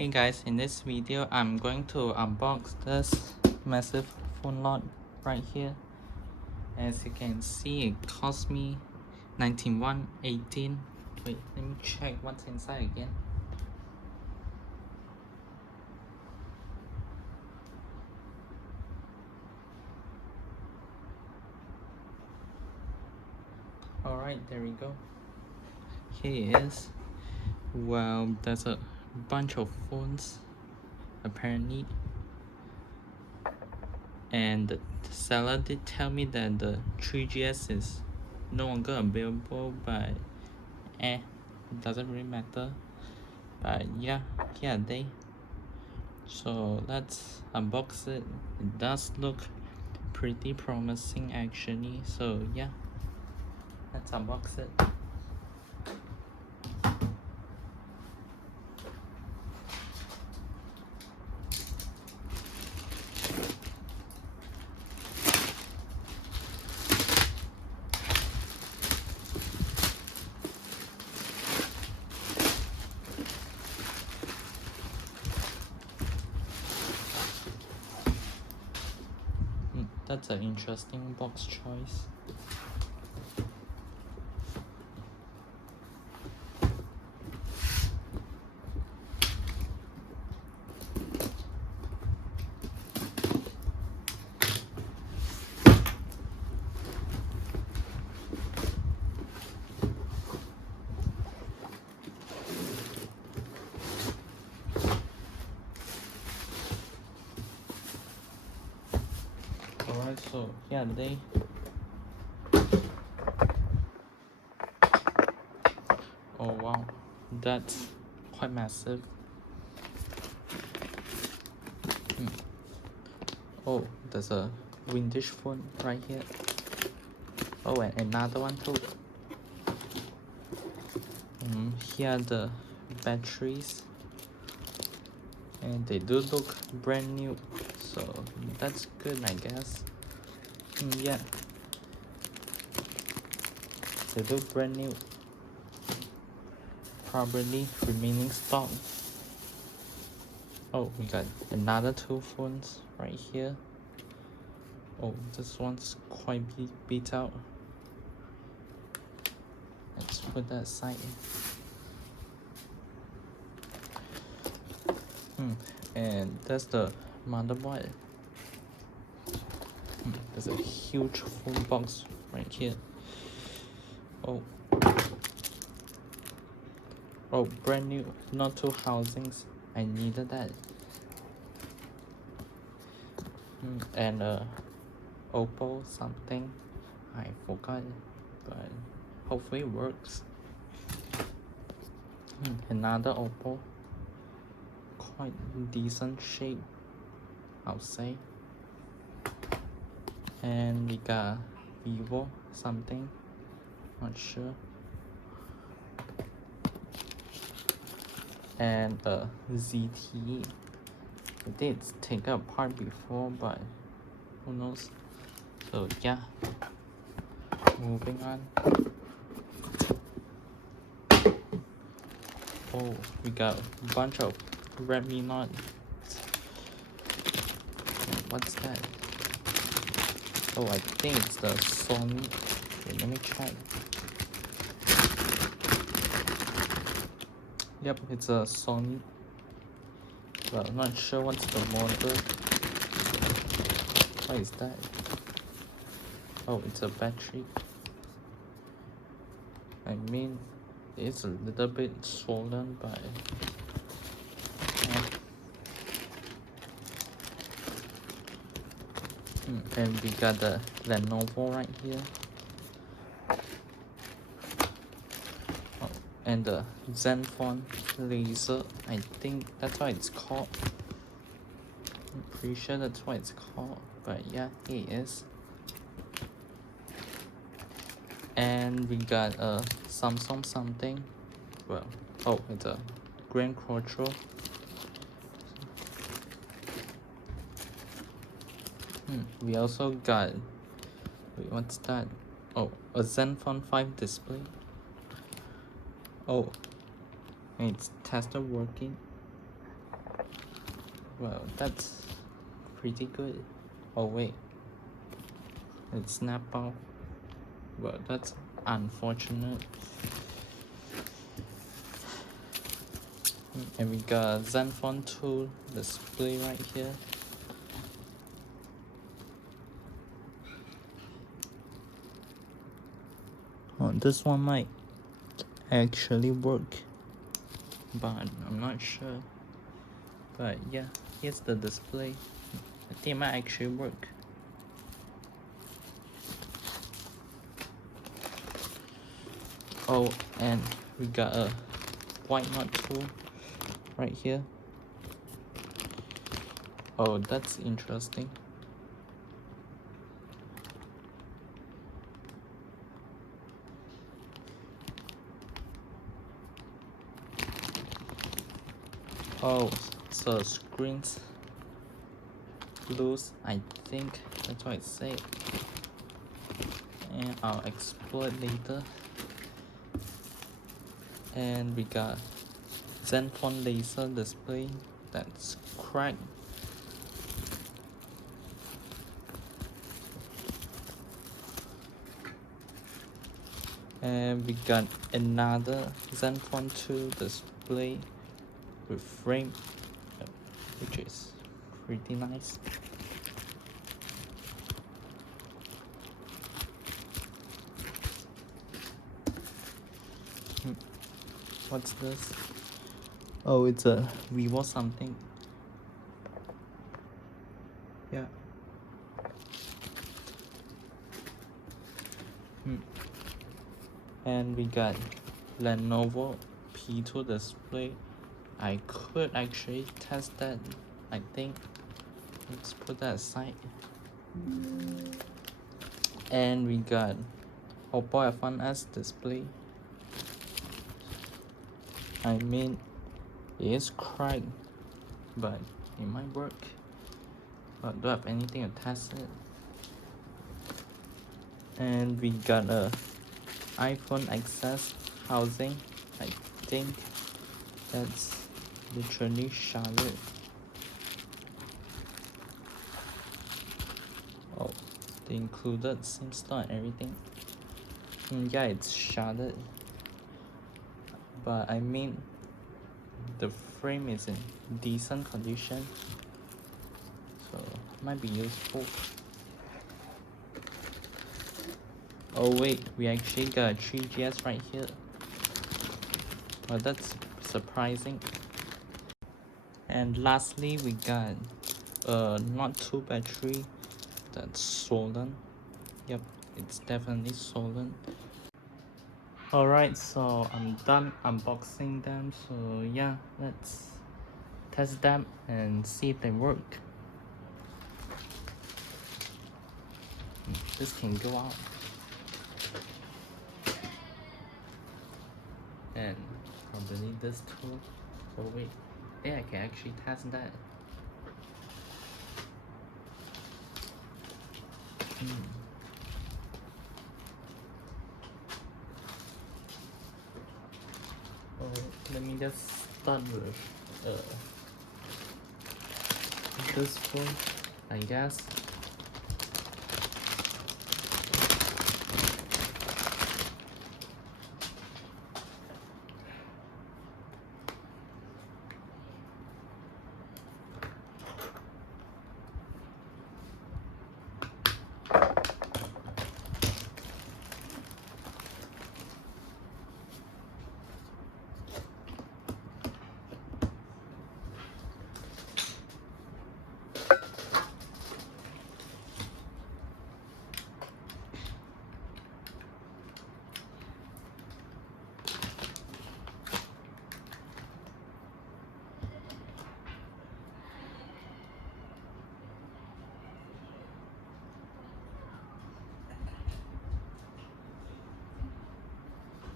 Hey guys, in this video I'm going to unbox this massive phone lot right here. As you can see, it cost me 19,118. Wait, let me check what's inside again. Alright, there we go. Here it is. Well, there's a bunch of phones apparently, and the seller did tell me that the 3GS is no longer available, but it doesn't really matter. But yeah, here they. So let's unbox it. It does look pretty promising actually, so yeah, let's unbox it. That's an interesting box choice. Alright, so yeah, they. Oh wow, that's quite massive. Oh, there's a vintage phone right here. Oh, and another one too. Here are the batteries, and they do look brand new, so that's good, I guess. Yeah, they look brand new, probably remaining stock. Oh, we got another two phones right here. Oh, this one's quite beat out. Let's put that aside. And that's the motherboard. There's a huge phone box right here. Oh, brand new, not two housings. I needed that. And Oppo something, I forgot, but hopefully it works. Another Oppo, quite decent shape, I'll say. And we got Vivo something, not sure. And a ZTE. I did take it apart before, but who knows. So yeah, moving on. Oh, we got a bunch of Redmi Note. What's that? Oh, I think it's the Sony. Wait, let me check. Yep, it's a Sony. Well, I'm not sure what's the model. What is that? Oh, it's a battery. I mean, it's a little bit swollen, but and we got the Lenovo right here. Oh, and the Zenfone Laser. I think that's what it's called. I'm pretty sure that's what it's called, but yeah, here it is. And we got a Samsung something. Well, oh, it's a Grand Quattro. We also got, wait, what's that? Oh, a Zenfone 5 display. Oh, and it's tester working. Well, that's pretty good. Oh wait, it's snap out. Well, that's unfortunate. And we got Zenfone 2 display right here. Oh, this one might actually work, but I'm not sure. But yeah, here's the display. I think it might actually work. Oh, and we got a white knot tool right here. Oh, that's interesting. Oh, so screens loose, I think that's what I say. And I'll explore it later. And we got Zenfone laser display that's cracked. And we got another Zenfone 2 display with frame, which is pretty nice. What's this? Oh, it's a Vivo something. Yeah. And we got Lenovo P2 display. I could actually test that, I think. Let's put that aside. And we got Oppo F1s display. I mean, it is cracked, but it might work. But don't have anything to test it. And we got a iPhone access housing. I think that's literally sharded. Oh, they included SIM slot and everything. Yeah, it's sharded, but I mean, the frame is in decent condition, so might be useful. Oh wait, we actually got a 3GS right here. Well, that's surprising. And lastly, we got a not 2 battery that's swollen. Yep, it's definitely swollen. Alright, so I'm done unboxing them, so yeah, let's test them and see if they work. This can go out. And underneath this tool, oh wait, yeah, I can actually test that. Oh, let me just start with this one, I guess.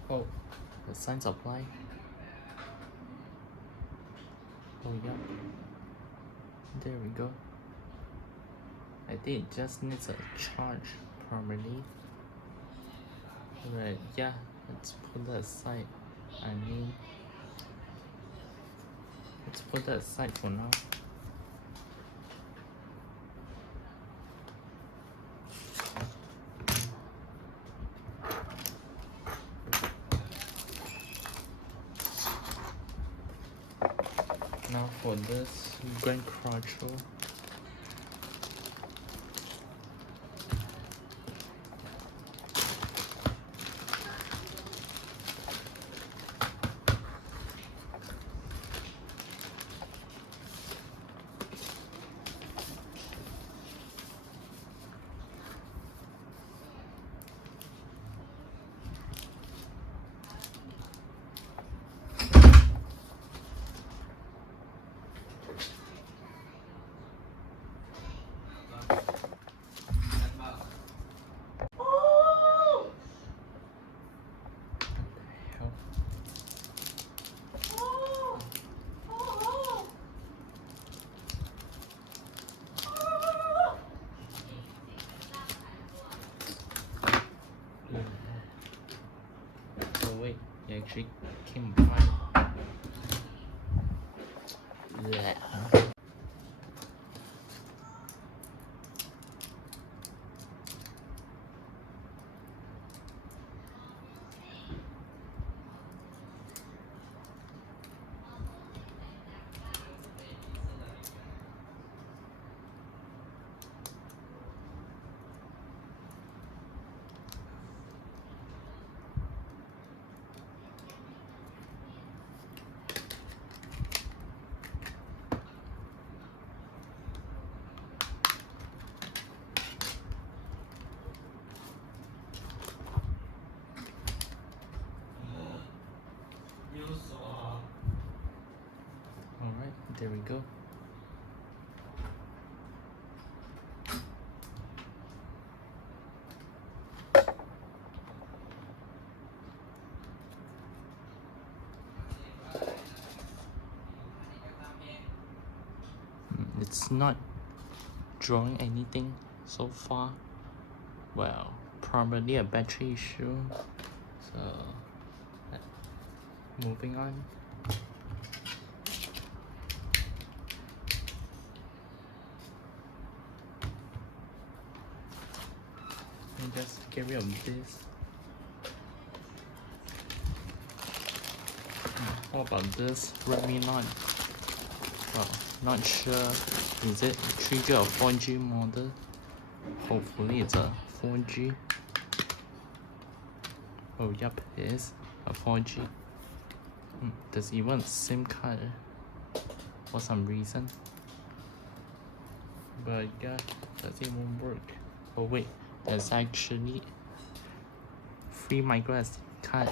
Oh, the signs apply. Oh yeah, there we go. I think it just needs a charge probably. But yeah, let's put that aside. Let's put that aside for now. Now for this Grand Crotcho. Oh wait, it actually came apart. Yeah. Alright, there we go. It's not drawing anything so far. Well, probably a battery issue. So, moving on. And just get rid of this. What about this Redmi Note? Well, not sure. Is it 3G or 4G model? Hopefully it's a 4G. Oh, yep, it is a 4G. There's even a SIM card for some reason. But yeah, does it won't work? Oh wait, there's actually free micro SD card,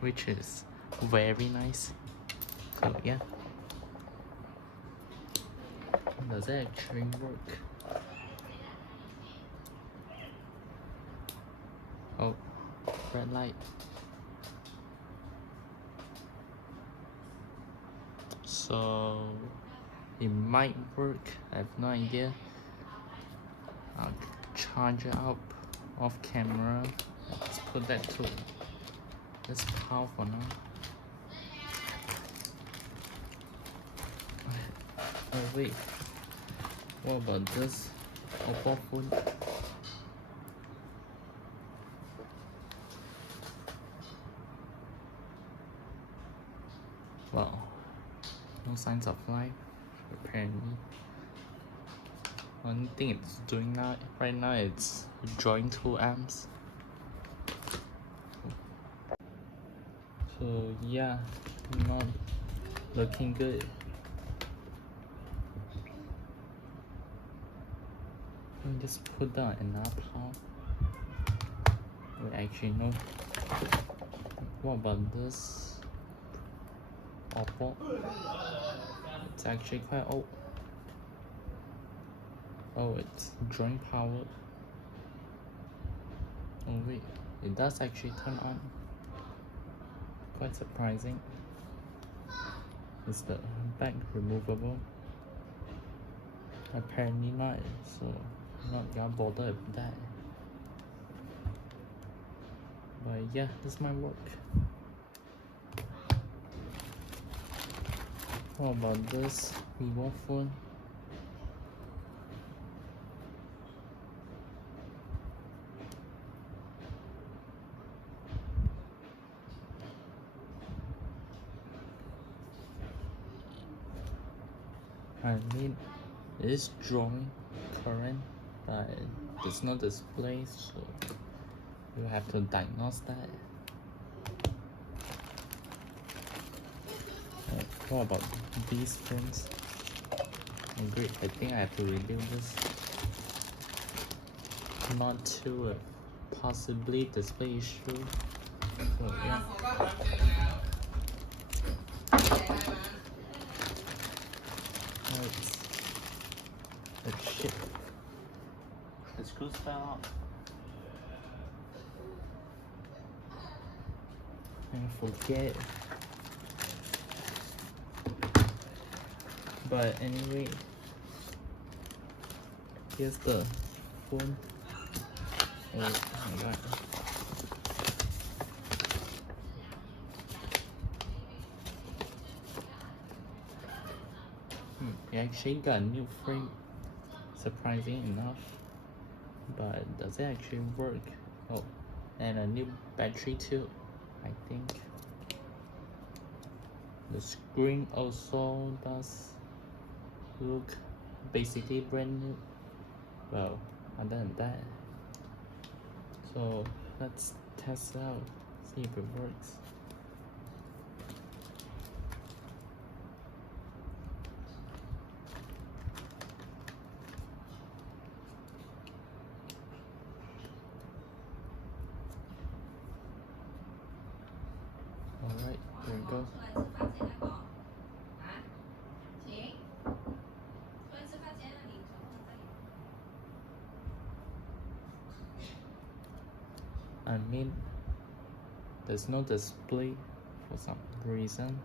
which is very nice. So yeah, does it actually work? Oh, red light. So it might work. I have no idea. I'll charge it up off camera. Let's put that to this power for now. Oh wait, what about this Oppo phone? Well, no signs of life apparently. Only thing it's doing now right now it's drawing 2 amps. So yeah, not looking good. Let me just put down another power. Wait, actually no. What about this Oppo? It's actually quite old. Oh, it's drawing power. Oh wait, it does actually turn on. Quite surprising. Is the back removable? Apparently not, so not gonna bother with that. But yeah, this might work. What about this Vivo phone? I mean, it's drawing current, but there's no display, so you have to diagnose that. What about these phones? Great, I think I have to review this. Not to a possibly display issue. So yeah. Let's shit. The screws fell out. And forget. But anyway, here's the phone. Oh my god. It actually got a new frame, surprising enough. But does it actually work? Oh, and a new battery too, I think. The screen also does look basically brand new. Well, other than that, so let's test it out, see if it works. Alright, here we go. I mean, there's no display for some reason,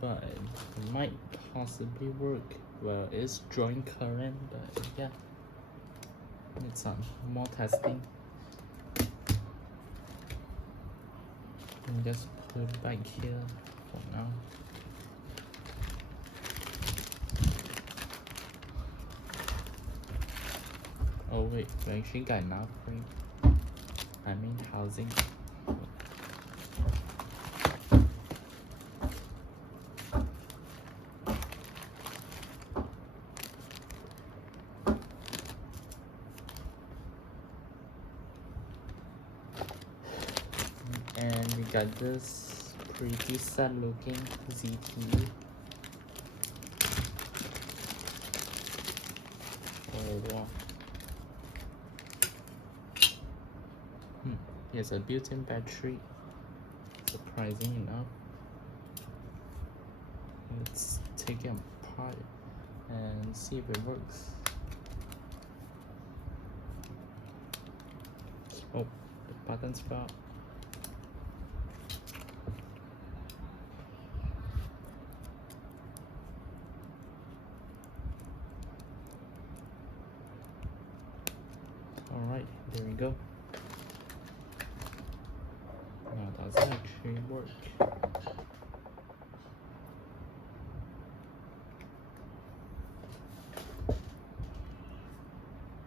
but it might possibly work. Well, it's drawing current, but yeah, need some more testing. And just put it back here for now. Oh wait, we actually got enough frame. I mean housing. And we got this pretty sad looking ZTE. Oh wow. Here's a built-in battery, surprising enough. Let's take it apart and see if it works. Oh, the buttons fell. Alright, there we go. Now, does it actually work?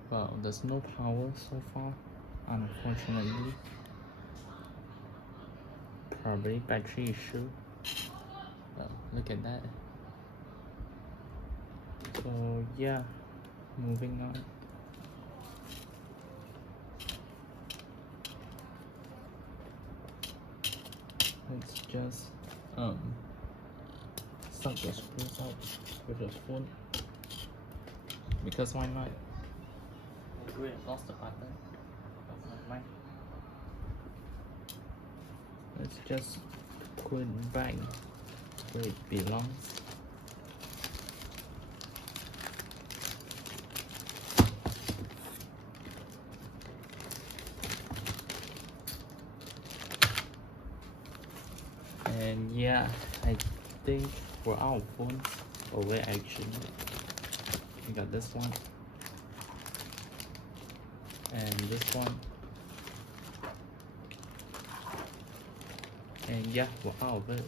Well, there's no power so far, unfortunately. Probably battery issue. Well, look at that. So yeah, moving on. Let's just suck the screws out with a spoon, because why not? Oh great, I lost the button. Never mind. Let's just put it back where it belongs. And yeah, I think for our phones, or where actually, we got this one and this one, and yeah, we're out of it.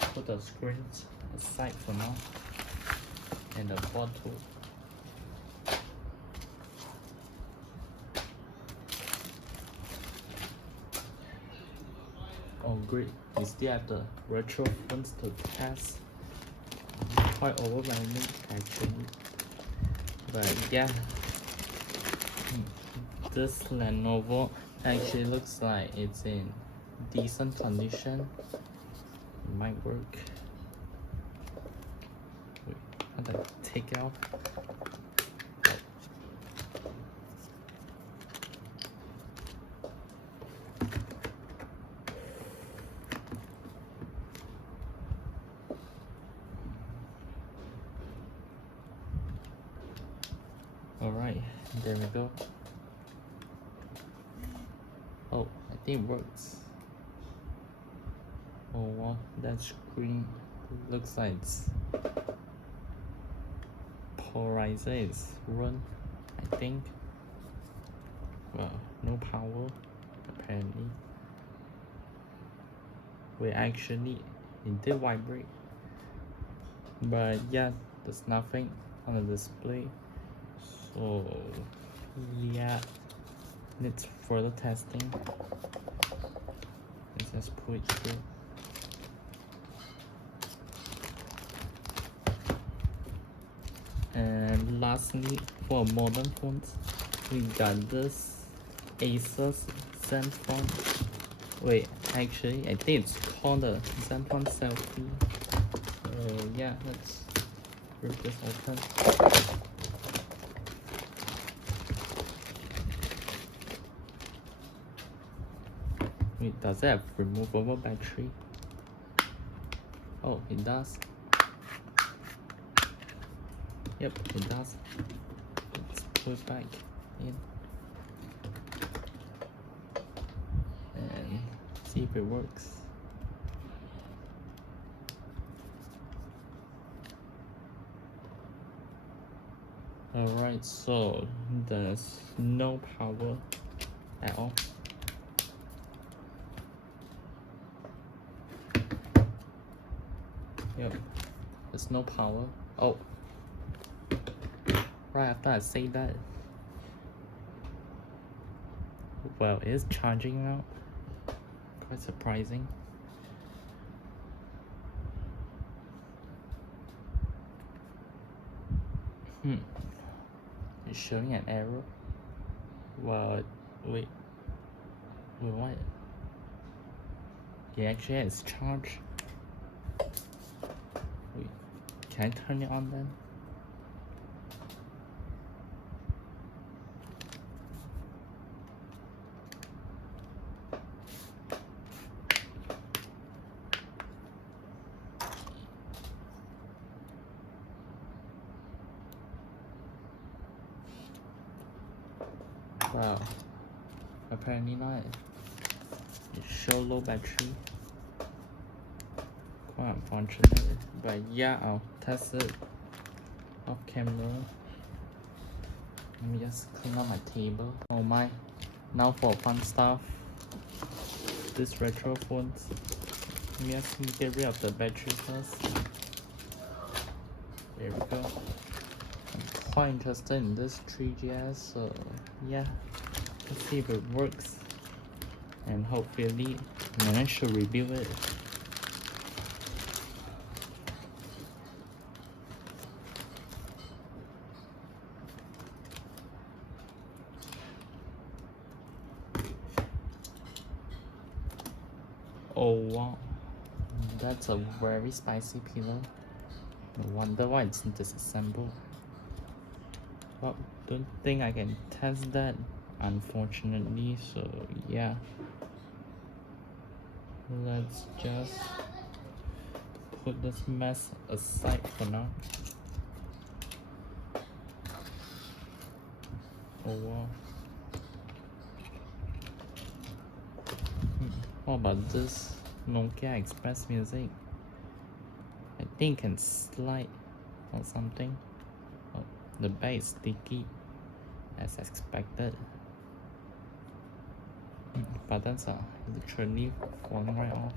Let's put the screens aside for now, and the bottle. Oh great, we still have the retro phones to test. quite overwhelming actually. But yeah, this Lenovo actually looks like it's in decent condition. It might work. Wait, how do I take it off? Alright, there we go. Oh, I think it works. Oh wow, that screen looks like it's polarizer is run, I think. Well, no power apparently. Wait, actually it did vibrate. But yeah, there's nothing on the display. So yeah, needs further testing. Let's just put it through. And lastly, for modern phones, we got this Asus Zenfone. Wait, actually, I think it's called a Zenfone Selfie. So yeah, let's rip this open. Wait, does it have removable battery? Oh, it does. Yep, it does. Let's put it back in and see if it works. Alright, so there's no power at all. Yep, there's no power. Oh, right after I say that, well, it's charging now. Quite surprising. It's showing an error. Well, wait, what? It actually has charge. Wait, can I turn it on then? Wow, apparently not. It shows low battery. Quite unfortunate, but yeah, I'll test it off camera. Let me just clean up my table. Oh my, now for fun stuff. This retro phones. Let me just get rid of the battery first. There we go. I'm quite interested in this 3GS, so yeah, let's see if it works. And hopefully manage to review it. Oh wow, that's a very spicy pillow. No wonder why it's disassembled. Well, don't think I can test that, unfortunately, so yeah. Let's just put this mess aside for now. Oh wow. What about this Nokia Express Music? I think it can slide or something. Oh, the back is sticky as expected. Buttons are literally falling right off.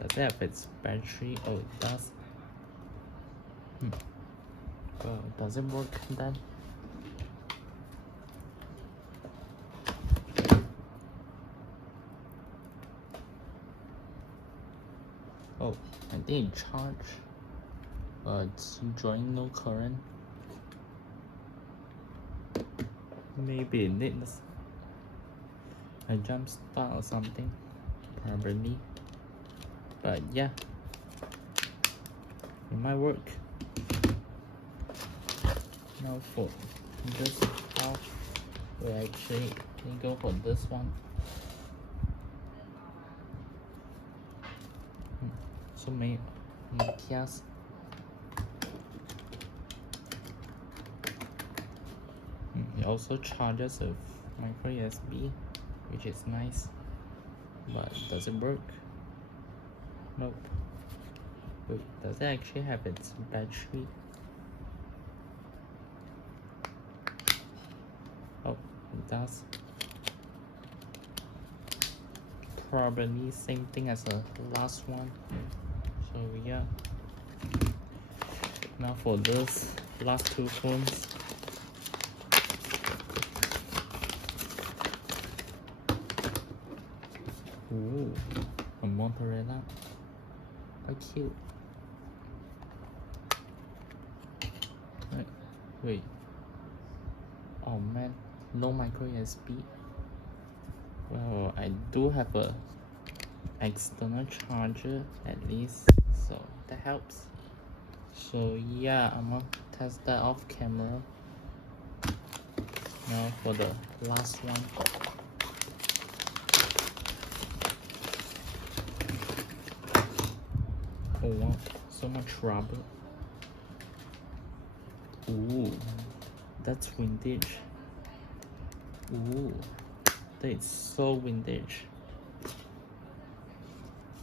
Does it have its battery? Oh, it does. Well, does it work then? Oh, I think it charged, but it's drawing no current. Maybe it needs a jump start or something, probably. But yeah, it might work. Now for this half, we actually go for this one. So many kiosks. It also charges with micro USB, which is nice. But does it work? Nope. Wait, does it actually have its battery? Oh, it does. Probably same thing as the last one. So yeah. Now for those last two phones. Ooh, a mozzarella. How cute. Wait. Oh man, no micro USB. Well, I do have a external charger at least, so that helps. So yeah, I'm gonna test that off camera. Now for the last one. Oh wow, so much rubber. Ooh, that's vintage. Ooh, that is so vintage.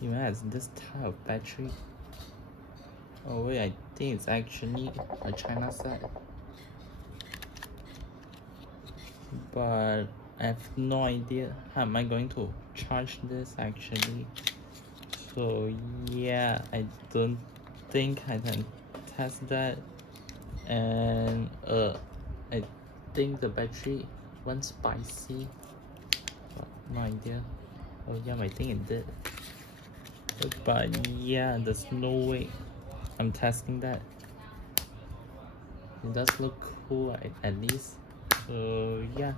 Even has this type of battery. Oh wait, I think it's actually a China set. But I have no idea how am I going to charge this actually. So yeah, I don't think I can test that. And I think the battery went spicy. No idea. Oh yeah, I think it did. But yeah, there's no way I'm testing that. It does look cool at least. So yeah,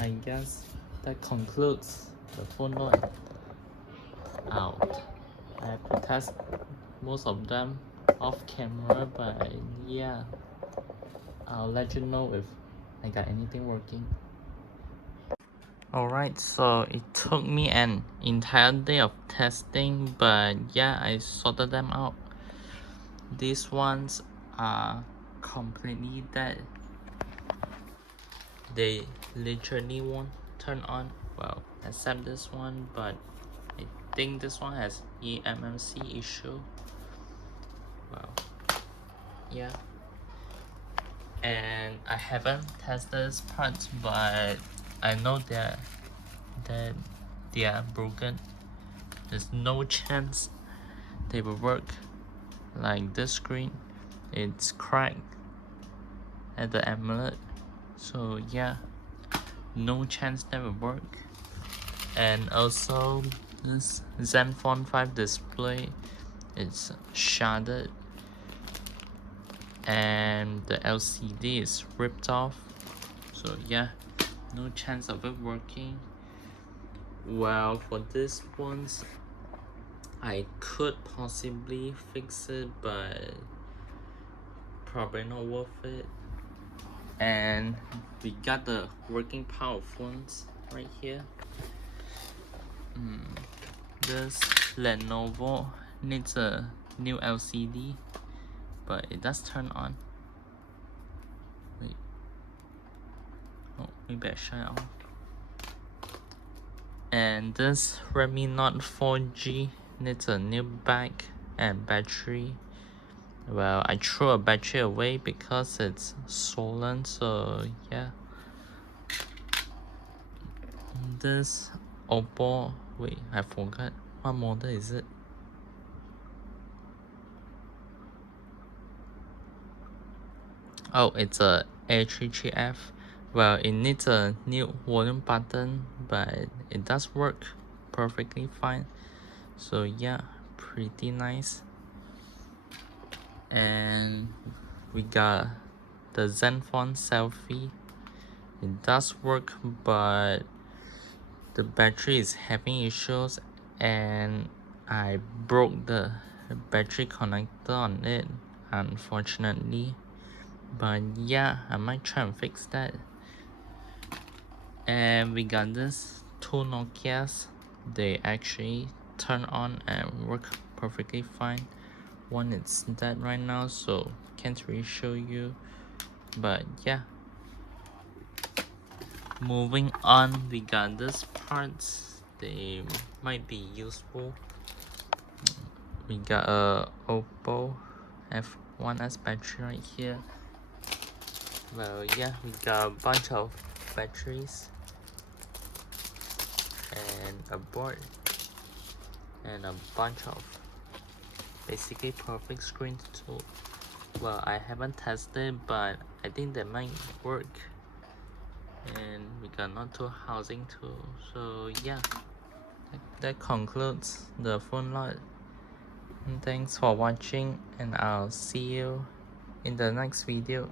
I guess that concludes the phone noise out. I have to test most of them off camera, but yeah, I'll let you know if I got anything working. Alright, so it took me an entire day of testing, but yeah, I sorted them out. These ones are completely dead. They literally won't turn on. Well, except this one, but I think this one has eMMC issue. Well, yeah. And I haven't tested this part, but I know that they are broken. There's no chance they will work. Like this screen, it's cracked at the AMOLED. So yeah, no chance that will work. And also this Zenfone 5 display, it's shattered and the LCD is ripped off. So yeah, no chance of it working. Well, for this ones, I could possibly fix it, but probably not worth it. And we got the working power phones right here. This Lenovo needs a new LCD, but it does turn on. Wait. Oh, maybe I shut it off. And this Redmi Note 4G needs a new back and battery. Well, I threw a battery away because it's swollen, so yeah. This Oppo, wait, I forgot. What model is it? Oh, it's a A33F. Well, it needs a new volume button, but it does work perfectly fine. So yeah, pretty nice. And we got the Zenfone selfie. It does work, but the battery is having issues, and I broke the battery connector on it, unfortunately. But yeah, I might try and fix that. And we got this two Nokias. They actually turn on and work perfectly fine. One is dead right now, so can't really show you, but yeah. Moving on, we got these parts. They might be useful. We got a Oppo F1S battery right here. Well, yeah, we got a bunch of batteries and a board and a bunch of basically perfect screens too. Well, I haven't tested, but I think that might work. And we got Noto housing too. So yeah, that concludes the phone lot. And thanks for watching, and I'll see you in the next video.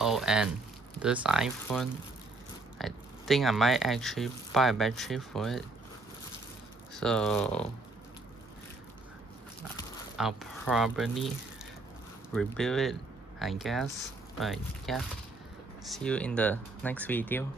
Oh, and this iPhone, I think I might actually buy a battery for it, so I'll probably rebuild it, I guess. But yeah, see you in the next video.